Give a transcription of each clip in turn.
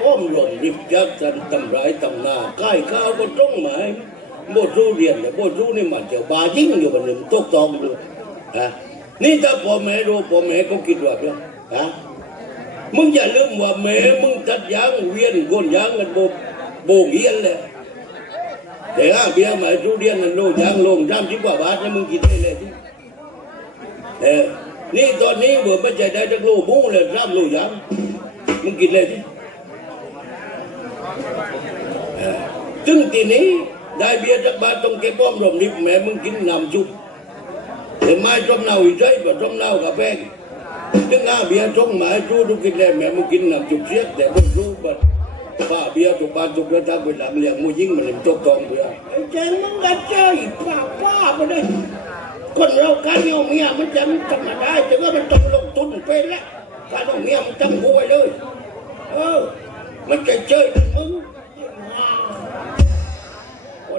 ป้อมหลงริบยักษ์จันตำร้ายตำนาใกล้ข้าวก็ต้องหมายบทรู้เรียนเนี่ยบทรู้นี่มันจะบายิ่งอยู่บนหนึ่งตกตองดูฮะนี่ถ้าพ่อแม่รู้พ่อแม่ก็คิดว่าเนี่ยฮะมึงอย่าลืมว่าแม่มึงตัดยางเวียนก้นยางกันโบกเยียนเลยแต่เบียร์หมายรู้เรียนนั่นโลยางลง30 กว่าบาทแล้วมึงกินได้เลยที่นี่ตอนนี้เบื่อไม่ใจได้จักโลมูเลย3 โลยางมึงกินเลยที่ถึงทีนี้ได้เบียร์จักบาทต้องเก็บป้อมรมริบแม่มึงกินน้ำจุบแต่ไม้ต้มเน่าอีกใช่ป่ะต้มเน่ากับแป้งถึงเบียร์ต้มหมายรู้ทุกกินเลยแม่มึงกินน้ำจุบเสียแต่มึงรู้ป่ะป้าเบียร์ถูกบ้านถูกเรือทางไปหลังเลี้ยงมูยิ่งมันเลี้ยงตกทองเบื่อแจ้งมึงกันใจป้าไปเลยคนเราการเอาเมียมันจะมันทำมาได้แต่ว่ามันต้องลงทุนไปแล้วการเอาเมียมันต้องบวยเลยมันจะเจอมึง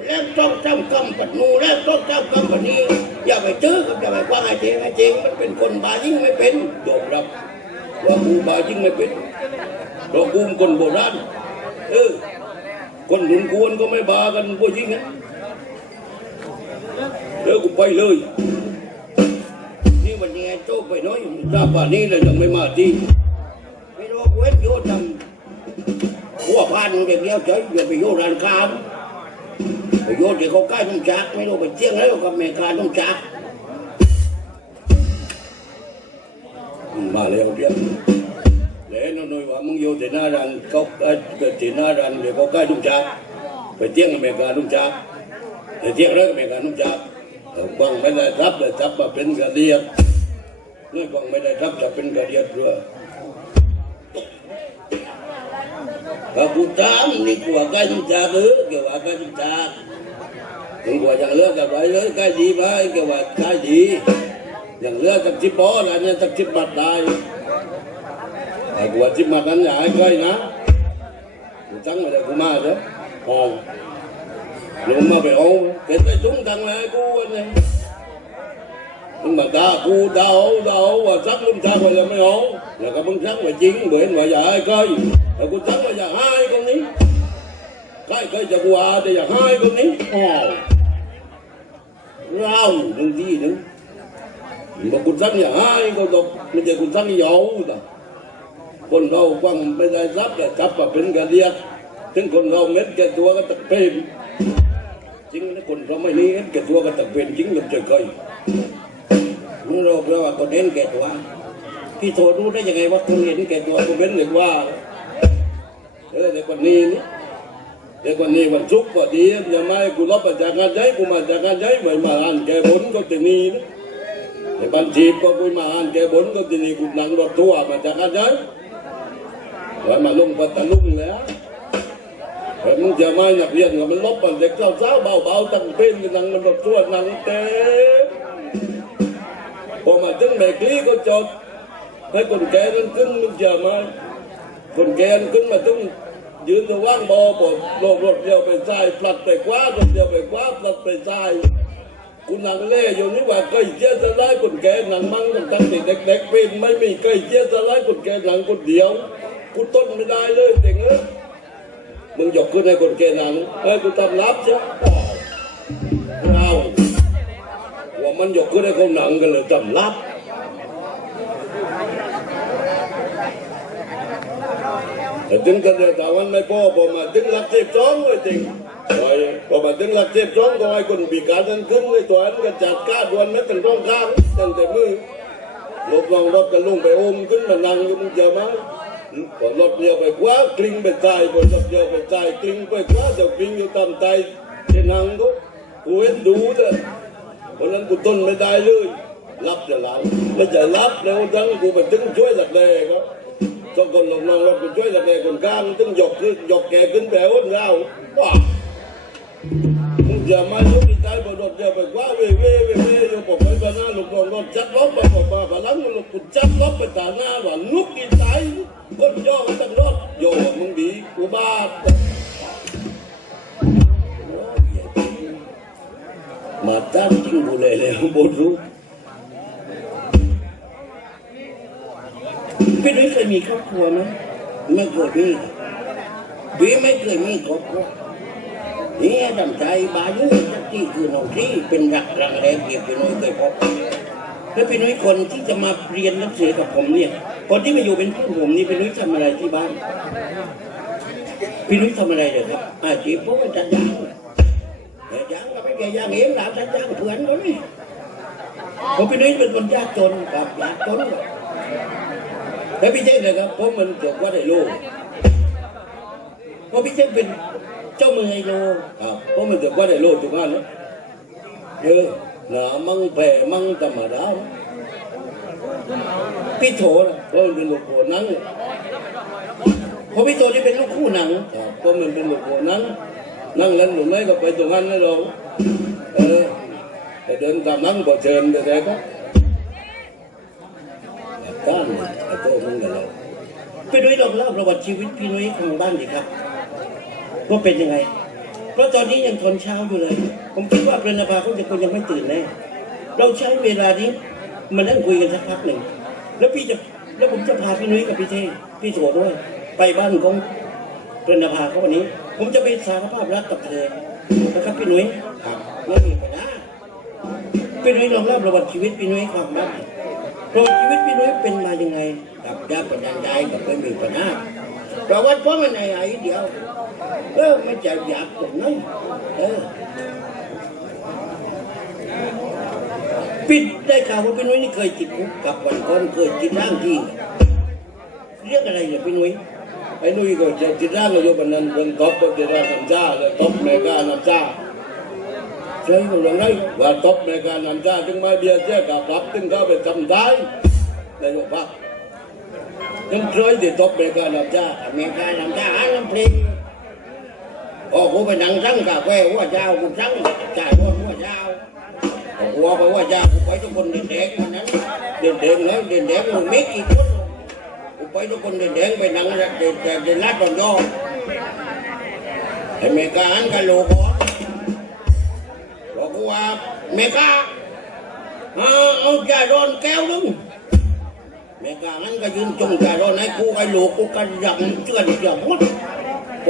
แล้วต้องจำกรรมปัดนูแล้วต้องจำกรรมปัดนี้อย่าไปเจอกับอย่าไปว่าไอ้เจงมันเป็นคนบายิ่งไม่เป็นยอมรับว่ากูบายิ่งไม่เป็นเรากูมคนโบราณคนรุ่นกวนก็ไม่บากันพวกยิ่งนะเดี๋ยวกูไปเลยนี่วันนี้โจ๊กไปน้อยถ้าป่านนี้เลยยังไม่มาดีไม่รู้เว้นโยทำหัวพานเด็กเลี้ยวเฉยอย่าไปโยร้านค้าไปโยเด็กเขาใกล้ต้องจักไม่รู้ไปเที่ยงแล้วกับแม่ค้าต้องจักมาแล้วเดี๋ยวแล้วน้อยว่ามึงโยแต่หน้ารันเขาแต่หน้ารันเดี๋ยวเขาใกล้ต้องจักไปเที่ยงกับแม่ค้าต้องจักแต่เที่ยงแล้วกับแม่ค้าต้องจักบางไม่ได้รับแต่จับมาเป็นกระเดียดนี่บางไม่ได้รับจะเป็นกระเดียดเรือถ้ากูตามนี่กูว่าใกล้ต้องจักเกี่ยวกับใกล้ต้องจักถึงกว่าอย่างเลือกกับไรเลยใกล้ดีไหมเกี่ยวกับใกล้ดีอย่างเลือกกับจิบบอลอะไรเนี่ยกับจิบบัดได้ไอ้กูว่าจิบบัดนั้นอย่าให้ใกล้นะกูตั้งมาแต่กูมาเถอะลงมาไปเอาเก็บไปจุ้งตังเลยกูวันนี้มึงมาด่ากูด่าว่าซักลุงซักว่าจะไม่เอาแล้วก็มึงซักว่าจริงเหมือนว่าอย่าให้ใกล้แต่กูซักว่าอย่าให้ตรงนี้ใกล้จะกูว่าแต่อย่าให้ตรงนี้เราหนึ่งทีหนึ่งบอกกูซักอย่าให้ก็ตกไม่ใช่กูซักยาวแต่คนเราฟังไม่ได้รับแต่จับมาเป็นกระเดียดถึงคนเราเม็ดแก่ตัวก็ตะเป็นจริงนะคนเราไม่นี้เก็บตัวกันแต่เป็นจริงลำใจเคยเราแปลว่าคนเห็นแก่ตัวพี่โทรรู้ได้ยังไงว่าคนเห็นแก่ตัวคนเป็นหรือว่าแต่คนนี้นี่แต่คนนี้วันศุกร์ก็ดียังไม่กูรับมาจากงานใจกูมาจากงานใจไปมาอ่านแกบนก็จะนี่นะแต่บัญชีก็กูมาอ่านแกบนก็จะนี่กูนั่งรถทัวร์มาจากงานใจแล้วมาลงปัตตาลุงแล้วแต่มึงจะมาหนักเรียนกับมันลบมันเด็กเจ้าเบาตั้งเป็นกันนั่งมันรถทัวร์นั่งเต็มพอมาถึงแม่กลีก็จอดให้คนแก่นั้นขึ้นมึงจะมาคนแก่ขึ้นมาถึงยืนจะว่างบอปวดรถเดียวไปใส่ปลัดไปคว้ารถเดียวไปคว้าปลัดไปใส่คุณนั่งเล่อยู่นี่ว่าเคยเจี๊ยจะไล่คนแก่นั่งมั่งตั้งแต่เด็กๆเป็นไม่มีเคยเจี๊ยจะไล่คนแก่นั่งคนเดียวกูต้นไม่ได้เลยเด็กเอ้ยมึงยกขึ้นให้คนแก่นั่งกูทำรับใช่เราว่ามันยกขึ้นให้คนนั่งกันเลยทำรับแต่ถึงกันเลยแต่วันไม่พอพอมาถึงหลัก12เลยจริงพอมาถึงหลัก12ก็ให้คนพิการนั้นขึ้นเลยตัวนั้นก็จัดการดวนไม่เป็นร่องข้างตั้งแต่มือลบลองรถกันลงไปอมขึ้นมานั่งอยู่มึงเจอไหมพอรถเดียวไปคว้ากลิ้งไปตายพอรถเดียวไปตายกลิ้งไปคว้าเดี๋ยวกลิ้งอยู่ตามใจจะนั่งก็กูเห็นดูเลยวันนั้นกูทนไม่ได้เลยรับจะหลังไม่จะรับแล้วทั้งกูไปถึงช่วยจัดเลยครับต้องคนลงนองรถกูช่วยจัดเลยคนกลางถึงยกแกขึ้นไปอ้นเราว้ามึงอย่ามาลุกที่ใจบนรถเดียวไปคว้าเว่อยู่ผมไปบ้านหน้าลูกน้องรถจัดรถมาบอกมาพลังลูกกูจัดรถไปตาหน้าว่าลุกที่ใจคนย่อตั้งรถโยมึงดีกูบ้ามาตั้งชื่อบุเลยเลยบนรู้พี่นุ้ยเคยมีครอบครัวไหมไม่เคยมี พี่ไม่เคยมีครอบครัวนี่ดำใจบายุสักที่คือน้องที่เป็นรักรังแรงเกี่ยวพี่น้อยเคยพบแล้วพี่น้อยคนที่จะมาเรียนหนังสือกับผมเนี่ยคนที่มาอยู่เป็นเพื่อนผมนี่พี่น้อยทำอะไรที่บ้านพี่น้อยทำอะไรเลยครับอาชีพพวกจัดยางแต่ยางก็ไม่แก่ยางเองหลานจัดยางเพื่อนเขานี่ผมพี่น้อยเป็นคนยากจนครับยากจนแล้วพี่เจ้เลยครับผมมันจบว่าได้ลูกเพราะพี่เจ้เป็นเจ้ามือไฮโลครับเพราะมันจบว่าได้ลูกถูกไหมนะหนามั่งแผ่มั่งธรรมดาพี่โถนะเพราะมันเป็นลูกโขนังเพราะพี่โถที่เป็นลูกคู่หนังครับเพราะมันเป็นลูกโขนังนั่งเล่นหรือไม่ก็ไปตรงนั้นแล้วเราแต่เดินตามนั่งบ่เชิญแต่ก็ก้านไอ้โตมึงกันแล้วพี่นุ้ยลองเล่าประวัติชีวิตพี่นุ้ยของบ้านดิครับว่าเป็นยังไงเพราะตอนนี้ยังทนเช้าอยู่เลยผมคิดว่าเรนภาเขาจะคงยังไม่ตื่นแน่เราใช้เวลานี้มานั่งคุยกันสักพักหนึ่งแล้วผมจะพาพี่นุ้ยกับพี่เท่พี่โถด้วยไปบ้านของเรนภาเขาวันนี้ผมจะไปสารภาพรักกับเธอนะครับพี่นุ้ยครับไม่มีปัญหาพี่นุ้ยลองเล่าประวัติชีวิตพี่นุ้ยความบ้างประวัติชีวิตพี่นุ้ยเป็นมายังไงกับญาติปัญญาใจกับไม่มีปัญหาประวัติเพราะมันไอ้เดียวไม่จะอยากตรงนั้นปิดได้ข่าวว่าพี่นุ้ยนี่เคยติดคุกกับวันก่อนเคยติดร่างที่เรียกอะไรเนี่ยพี่นุ้ยไอ้นุ้ยก็จะติดร่างอยู่บนนั้นบนท็อปก็ติดร่างน้ำจ้าเลยท็อปเมกาน้ำจ้าใช่ตรงนั้นว่าท็อปเมกาน้ำจ้าถึงมาเบียร์เจ้ากับรับถึงเขาไปทำได้ในโรงพักยังเคยติดท็อปเมกาน้ำจ้าอ่านน้ำเพลงกูไปนั่งสั่งกาแฟหัวเจ้ากูสั่งจ่ายหัวเจ้ากูไปหัวเจ้ากูไปทุกคนเด็กๆนั้นเด็กๆเลยเด็กๆมึงไม่กี่คนกูไปทุกคนเด็กๆไปนั่งเด็กๆลาดตอนย่อไอ้เมกาอันกันโลกบอกกูว่าเมกาเอาจ่ายโดนแก้วนึงเมกาอันก็ยืนจงจ่ายโดนให้กูไอ้โลกกูกันยับเชื่อยับหมด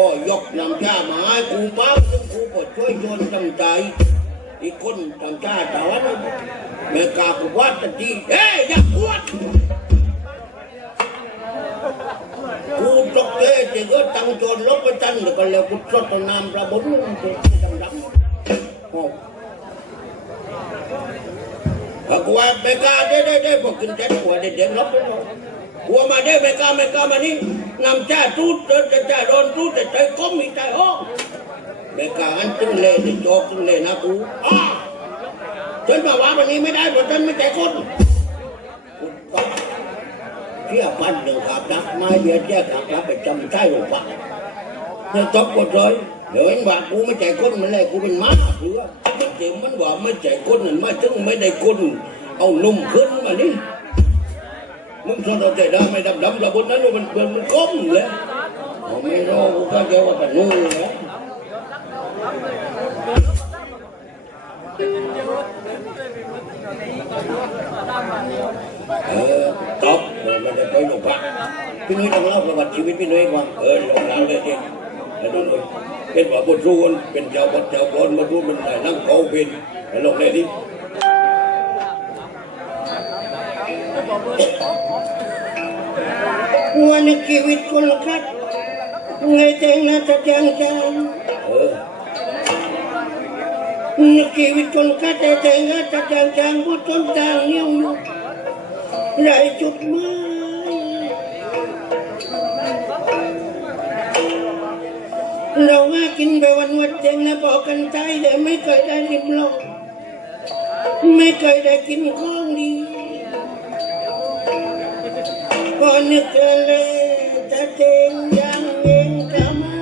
ก็ยกน้ำชามาให้กูป้าซึ่งกูก็ช่วยชวนทำใจอีกคนทำชาแต่ว่าเมกากูวัดตันทีอย่าปวดกูตกเลยจะก็ตั้งโจรลบไปจันแล้วก็แล้วกูสดน้ำประบุนกูดำกูว่าเมกาได้พวกกินแกงหัวเด็กๆลบไปแล้วหัวมาได้เมกามานี่นำจ้าทูดจ้าโดนทูดแต่ใจก้มมีใจห้องเมกาอันตึงเล่ที่โจกตึงเล่นะกูฉันมาว่าวันนี้ไม่ได้เพราะฉันไม่ใจคนเชี่ยพันหนึ่งขับดักไม้เบียดแยกขับดักไปจำใช่หรือเปล่าเนี่ยตบกดเลยเดี๋ยวเห็นว่ากูไม่ใจคนมันเลยกูเป็นม้าหรือว่ามันเจ็บมันว่าไม่ใจคนนั่นมาถึงไม่ได้คนเอานุ่มขึ้นมานี่มึงชนเราใจได้ไม่ดำระบนนั้นมันก้มเลยไม่รู้กูก็เจอว่าเป็นงูเลยตบมันจะไปหลงพักพี่นุ้ยต้องเล่าประวัติชีวิตพี่นุ้ยว่าหลงหลังเลยเองเป็นว่าบทรู้เป็นเจ้าบทเจ้าบนมาพูดมันได้นั่งเขาเป็นหลงเลยดิวันชีวิตคนละคัดไงเจงนะจะยังใจชีวิตคนละคัดเจงนะจะยังใจพูดต้นทางเนี้ยอยู่ไรจุดหมายเราหากินไปวันเจงนะบอกกันใจแต่ไม่เคยได้ริมลองไม่เคยได้กินของดีพอนึกเลยจะเจงยังเองกะมา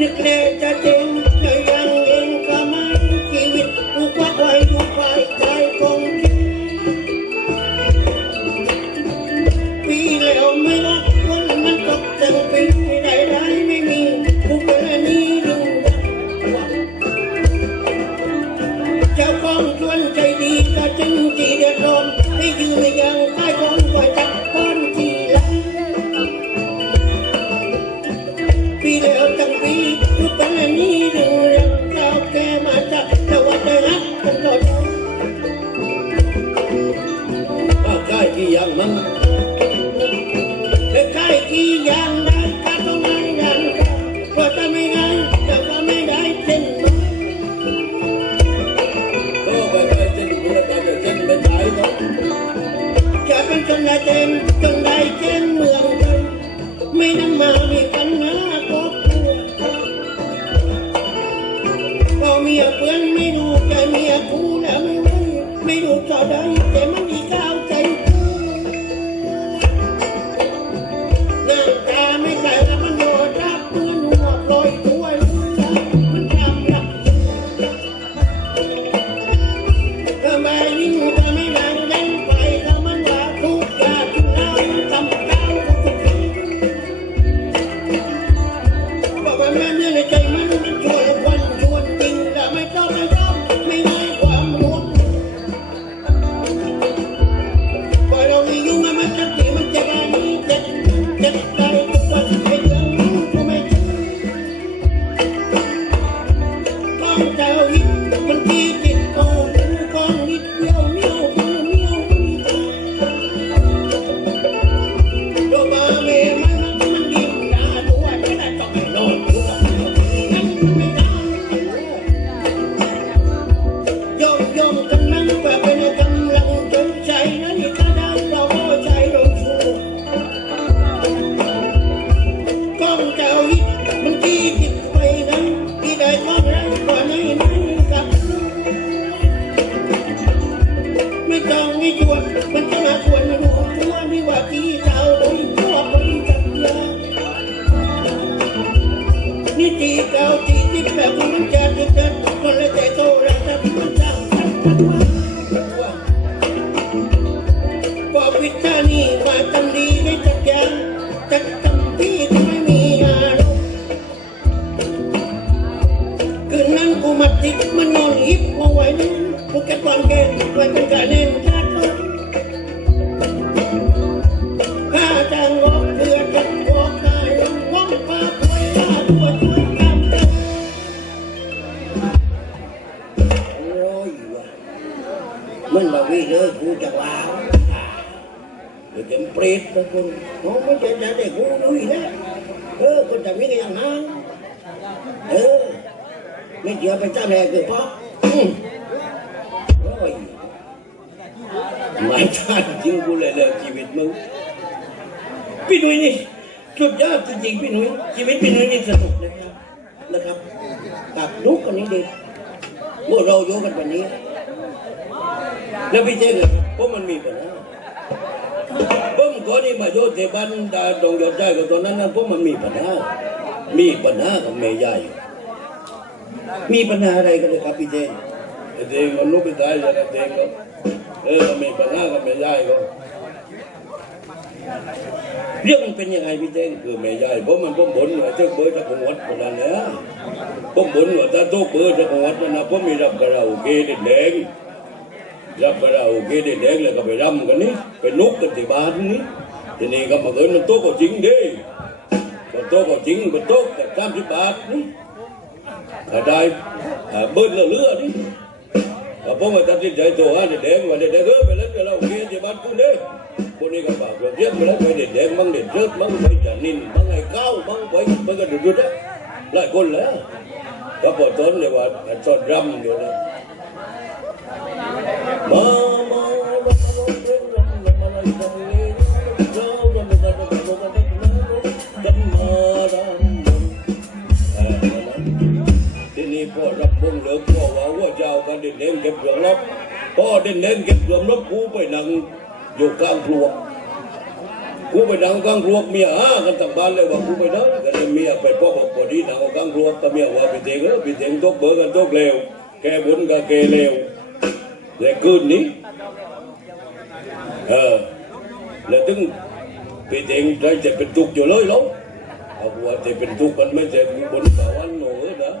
นึกเลยจะเจงยังเองกะมาชีวิตกูควักไว้อยู่ภายใต้กองคิดปีแล้วไม่รักคนมันตกจังปีได้ไม่มีกูกรณีดึงเจ้าของชวนใจดีก็จึง ต้องให้ชวนมันจะมาชวนมาดูตัวนี่ว่าที่เจ้าโดนพ่อโดนจับยานี่ตีเก่าตีที่แบบมันจะก็เลยแต่โตแล้วแต่มันจะพอพิจารณีมาทำดีได้จักอย่างจักทำที่ไม่มีอารมณ์คืนนั้นกูมาติดมันนอนหิบเอาไว้นั่นกูแค่ตอนแกไว้เป็นการเล่นชัดข้าจะงอกเพื่อจะงอกได้งอกฟ้าป่วยฟ้าป่วยช่วยกันร้อยว่ะมันมาวิ่งเลยกูจะว้าวเดี๋ยวเก็บเปรตนะคุณน้องไม่เจ็บใจเด็กกูรู้อีกแล้วคนจะมีกันอย่างนั้นไม่เกี่ยวไปจ้าแม่คือพ่อไม่ทันจริงกูเลยเลิกชีวิตมึงพี่หนุ่ยนี่สุดยอดจริงๆพี่หนุ่ยชีวิตพี่หนุ่ยนี่สนุกนะครับกับลูกคนนี้เด็กพวกเราโยกันวันนี้แล้วพี่เจ๊เลยเพราะมันมีปัญหาผมก่อนนี้มาโยเทบันดาดงยอดใจกับตอนนั้นนะเพราะมันมีปัญหากับแม่ใหญ่มีปัญหาอะไรกันเลยครับพี่เจ๊เด็กมันลุกไปตายแล้วเด็กก็มีปัญหากับแม่ยายก็เรื่องมันเป็นยังไงพี่เจ๊คือแม่ยายผมบ่นว่าเจ้าเบอร์จะคงวัดคนนั้นนะผมบ่นว่าถ้าโต๊ะเบอร์จะคงวัดนะผมมีรับกระเราเกเด็กรับกระเราเกเด็กแล้วก็ไปรำกันนี่ไปนุกกันที่บ้านนี่ทีนี้ก็มาเกินมันโต๊ะก็จริงดิโต๊ะก็จริงเป็นโต๊ะแต่30 บาทนี่ถ้าได้เบิ้ลเลือนี่ผมมาตัดสินใจตัวเด็กว่าเด็กไปเล่นกับเราเกียร์ที่บ้านกูเนี่ยคนนี้ก็บอกว่าเรียกมาแล้วไปเด็กมั่งเด็กเจิดมั่งไปจันนินมั่งไอ้เก้ามั่งไปก็ดุดๆนะหลายคนแล้วก็ปวดต้นเลยว่าสอดรำอยู่นะมาพ่อรับวงเลิกพ่อว่าเจ้าก็เด่นเก็บรวมรบพ่อเด่นเก็บรวมรบกูไปนั่งอยู่กลางครัวกูไปนั่งกลางครัวเมียกันต่างบ้านเลยว่ากูไปนั่งกันเมียไปพ่อบอกพอดีนั่งกลางครัวแต่เมียว่าไปเตงตกเบอร์กันตกเลวแกบุญกับแกเลวและคืนนี้แล้วถึงไปเตงใจจะเป็นทุกข์อยู่เลยแล้วเอาว่าจะเป็นทุกข์กันไม่ใช่กูบุญสาวันโน่นะ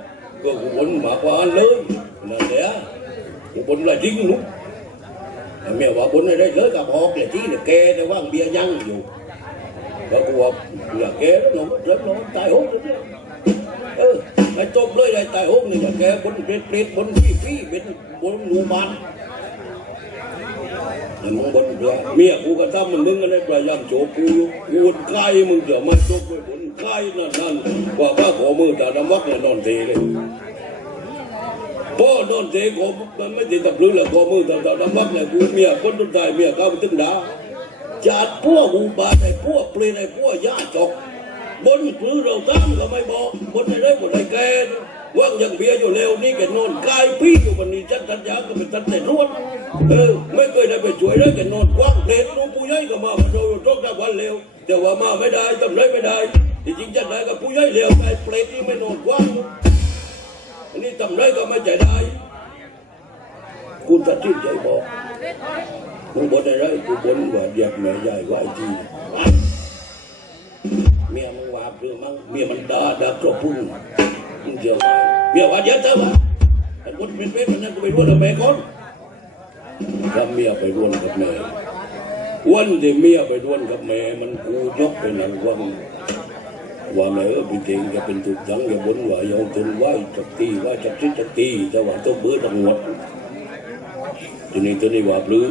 ก็กูบนมากกว่าอันเลยนั่นแหละกูบนอะไรจริงลูกเมียว่าบนอะไรเลยกับหอกเลยที่เนี่ยแกเนี่ยว่างเบียร์ยังอยู่แล้วกูว่าแกน้องเริ่มน้องตายหกเลยไอ้ตบเลยไอ้ตายหกนี่แกบนเปรตบนพี่เป็นบนหนูมันไอ้มึงบนเมียกูก็ทำมึงกันได้พยายามโจกูกูใกล้มึงจะมาโจกูบนใกล้นั่นว่าข้าขอมือแต่ดำวักเนี่ยนอนเทเลยพ่อนอนเทขอมันไม่ติดตับลื้อเลยขอมือแต่ดำวักเนี่ยกูเมียคนต้นใจเมียก้าวไปตึ้งด่าจัดพวกอุบาทไอ้พวกเปลี่ยนไอ้พวกย่าจกบนหรือเราตั้งก็ไม่บอกบนได้บนได้แกว่างอย่างเบียอยู่เร็วนี่แกนอนกายพี่อยู่วันนี้จัดยาก็เป็นจัดแต่รวดไม่เคยได้ไปช่วยเลยแกนอนกว้างเด็ดลูกผู้ใหญ่ก็มาโดนโรคตะวันเร็วแต่ว่ามาไม่ได้ทำไรไม่ได้จริงจัดได้กับผู้ใหญ่เร็วไอ้เปรตนี่ไม่นอนกว้างอันนี้ทำไรก็ไม่ใจได้คุณตัดสินใจบอกมึงบนอะไรกูบนว่าเดียกแม่ใหญ่ว่าไอ้ทีเมียมึงว่าเพื่อมั้งเมียมันด่าครบพุ่งมึงเจียวเมียว่าเดี๋ยวเธอวะไอ้คนเป็นมันนั่นก็ไปร่วมกับแม่คนถ้าเมียไปร่วมกับแม่วันที่เมียไปร่วมกับแม่มันกูยกไปหนังว่าแม่พี่เก่งจะเป็นถูกจังอย่าบนว่าอย่าทนไหวจักตีว่าจักทิ้งจักตีแต่ว่าต้องเบื่อต้องหมดทีนี้ว่าปลื้ม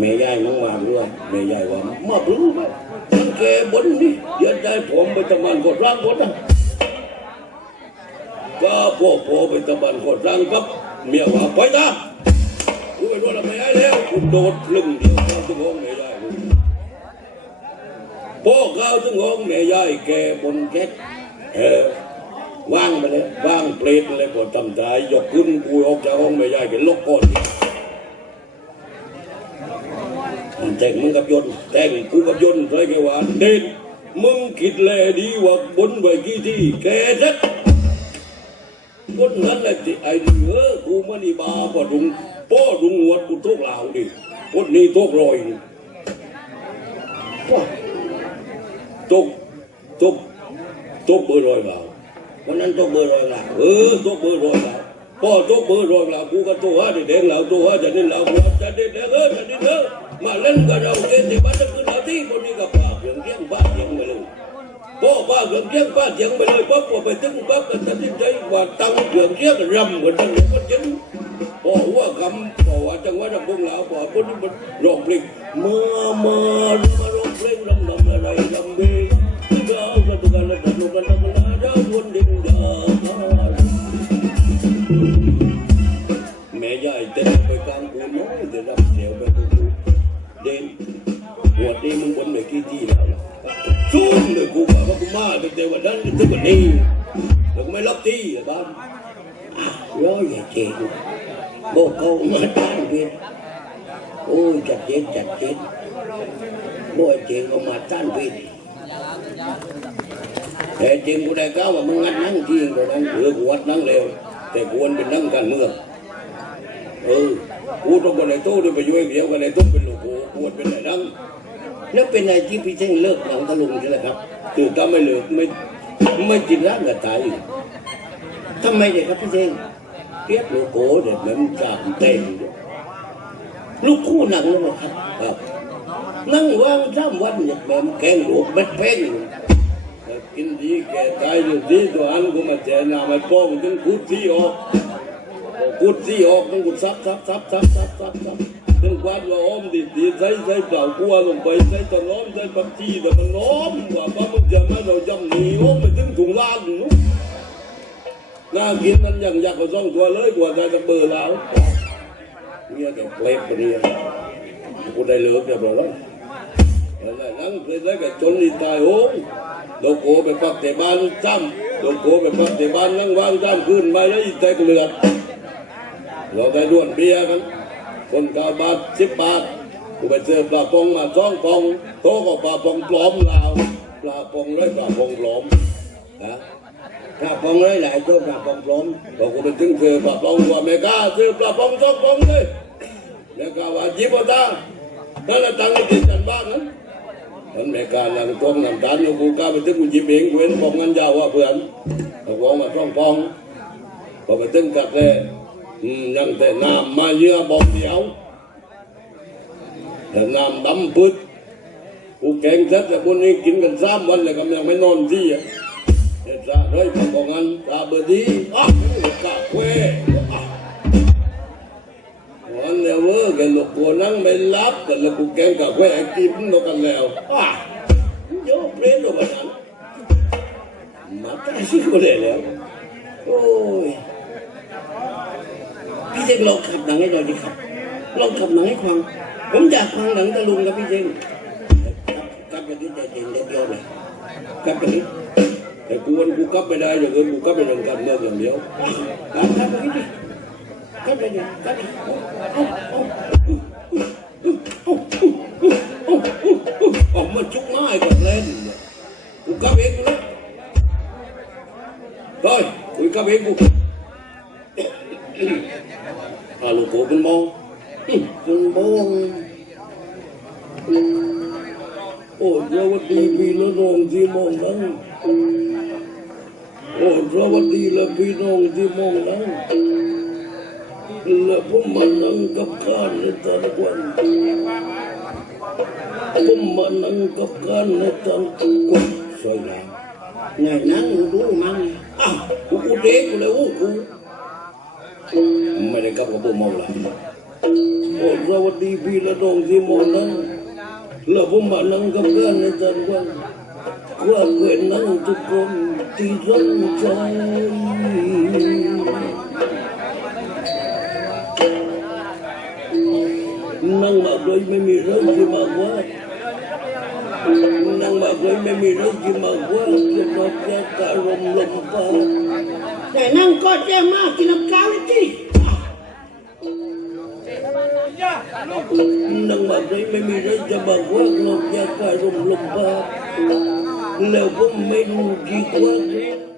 แม่ยายมึงว่าด้วยแม่ยายว่ามาปลื้มมันแกบนนี่เดี๋ยวใจผมไปตะมันกดร่างกดนะก็พวกพ่อไปตะมันกดร่างครับเมียว่าไปตากูไปด้วยแม่ยายแล้วกูโดดลึงเดียวเข้าถึงห้องแม่ยายพ่อเข้าถึงห้องแม่ยายแกบนแก๊กว่างไปเลยว่างเปรตเลยปวดทำใจยกขึ้นกูออกจากห้องแม่ยายแกลกก่อน แต่งมึงกับยนต์แต่งกูกับยนต์ใช่แกว่าเด่นมึงคิดแลดีว่าบนไว้กี่ที่แกสักคนนั้นแหละที่ไอ้ดีกูมันนี่บาปดุงป้อดุงหัวกูทุกเหล่าดิคนนี้ทุกรอยนี่ทุกเบอร์รอยเหล่าวันนั้นทุกเบอร์รอยเหล่าทุกเบอร์รอยเหล่าพ่อทุกเบอร์รอยเหล่ากูก็ตัวเด็กเหล่าตัวจะเด่นเหล่ากูจะเด่นจะเด่นมาเล่นกับเราเด่นที่บ้านจะขึ้นหน้าที่คนนี้ก็ป่าเรื่องเลี้ยงบ้านเลี้ยงไปเลยพ่อป้าเรื่องเลี้ยงบ้านเลี้ยงไปเลยปั๊บพอไปถึงปั๊บก็ตัดสินใจว่าตั้งเรื่องเลี้ยงรำกันตั้งก็จริงพ่อว่าคำพ่อว่าจังหวะระบงเหล่าพ่อคนนี้มันร้องเพลงมาร้องเพลงรำอะไรรำเบงเราจะตุกันแล้วจะตุกันแล้วเราวนดินดาแม่ยายเต้นไปกลางกูน้อยเดี๋ยวรับเสียวไปกูเด่นหัวนี้มึงบนไปกี่ที่แล้วสู้เลยกูว่ากูมาตั้งแต่วันนั้นถึงวันนี้แล้วก็ไม่รับที่บ้านร้อยเจ็ดบอกเขามาต้านเวทโอ้ยจัดเจ็ดบ่อยเจ็ดเขามาต้านเวทแต่จริงกูได้ก้าวว่ามึงงัดนั่งที่ตรงนั้นกูวัดนั่งเร็วแต่ควรเป็นนั่งกันเมืองกูต้องไปไหนโต้ด้วยไปยุ่งเดียวกันไหนโต้เป็นลูกกูควรเป็นไหนนั่งแล้วเป็นไงที่พี่เท่งเลิกหนังตะลุงใช่ไหมครับคือถ้าไม่เลิกไม่จินร่างกับตายทำไมเด็กครับพี่เท่งเรียกลูกโก้เด็กเหมือนจากเต็มลูกคู่หนังนั่นแหละครับนั่งว่าง3 วันเนี่ยแบบแกงลูกเบ็ดเพ่งกินดีแก่ตายอยู่ดีตัวอันกูมาแจนาไม่ป้องจนกุดที่ออกต้องกุดซับถึงวันว่าอ้อมดีใส่เปล่ากัวลงไปใส่ตะล้อมใส่ปักชีแต่มันล้อมกว่าป้ามึงจะมาเราจำหนีอ้อมไปถึงถุงล้านนู้นน่ากินนั่นยังอยากเอาซ่องตัวเลยกว่าจะเบอร์แล้วเนี่ยแกเล็บไปเนี่ยกูได้เลิกจะบอกแล้วนั่งเคยได้แกจนนี่ตายโอ้โลโก้ไปปักแต่บ้านจ้ำโลโก้ไปปักแต่บ้านนั่งวางจ้ำขึ้นมาแล้วอีแตกเลือดเราได้ด้วนเบียร์กันคน9 บาท10 บาทกูไปซื้อปลาปองมา2 ปองโตก็ปลาปองปลอมลาวปลาปองเลยปลาปองปลอมนะปลาปองเลยหลายตัวปลาปองปลอมพอกูไปถึงซื้อปลาปองว่าเมกาซื้อปลาปอง2 ปองเลยเมกาว่าจีบตานั่นแหละตังค์ที่จันบ้านนั้นมันเมกาหลังตรงน้ำตาลกูกล้าไปถึงกูจีบเองเว้นปองเงินยาวว่าเพื่อนเขาบอกมา2 ปองพอไปถึงกัดเลยยังแต่น้ำมาเยอะบอกเดียวแต่น้ำดำปึ๊ดกูแกงเสร็จแต่พวกนี้กินกัน3 วันเลยก็ยังไม่นอนที่เด็ดจ้าเลยพอบอกงั้นตาเบอร์ดีกาเว้วันเดียวกันลูกกูนั่งไม่รับกันแล้วกูแกงกาเว้กินนกันแล้วโยเปรี้ยนตัวนั้นมาตายสิกูเลยแล้วโอ้ยพี่เจงลองขับหนังให้หน่อยดิครับลองขับหนังให้ฟังผมอยากฟังหนังตะลุงกับพี่เจงกลับไปที่ใจเย็นเดียวเลยกลับไปที่แต่กูกลับไม่ได้อย่างอื่นกูกลับไปเรื่องการเมืองอย่างเดียวกลับไปที่กลับไปดิกลับไปออกมาจุกง่ายกับเล่นกูกลับเองกูเลยกูกลับเองกูลูกโก้เป็นมองโอ้สวัสดีพี่และน้องที่มองนั้นโอ้สวัสดีและพี่น้องที่มองนั้นและผมมานั่งกับการในตอนวันผมมานั่งกับการในตอนวันสวยงามไงนั่งดูมั้งกูเด็กกูเลยกูไม่ได้กลับกับผมมองละโอ้สวัสดีพี่และน้องที่มองนั้นแล้วผมมานั่งกับกันในตอนวันว่าเพื่อนนั่งทุกคนที่สนใจนั่งมาโดยไม่มีเรื่องที่มากว่านั่งมาโดยไม่มีเรื่องที่มากว่าจะนอกจากการลมปาแต่นั่งก็แจ่มากกินน้ำข้าวเลยจีน นังบางไรไม่มีไรจะบางว่านอกจากการลมบ้าแล้วผมไม่รู้กี่กว่า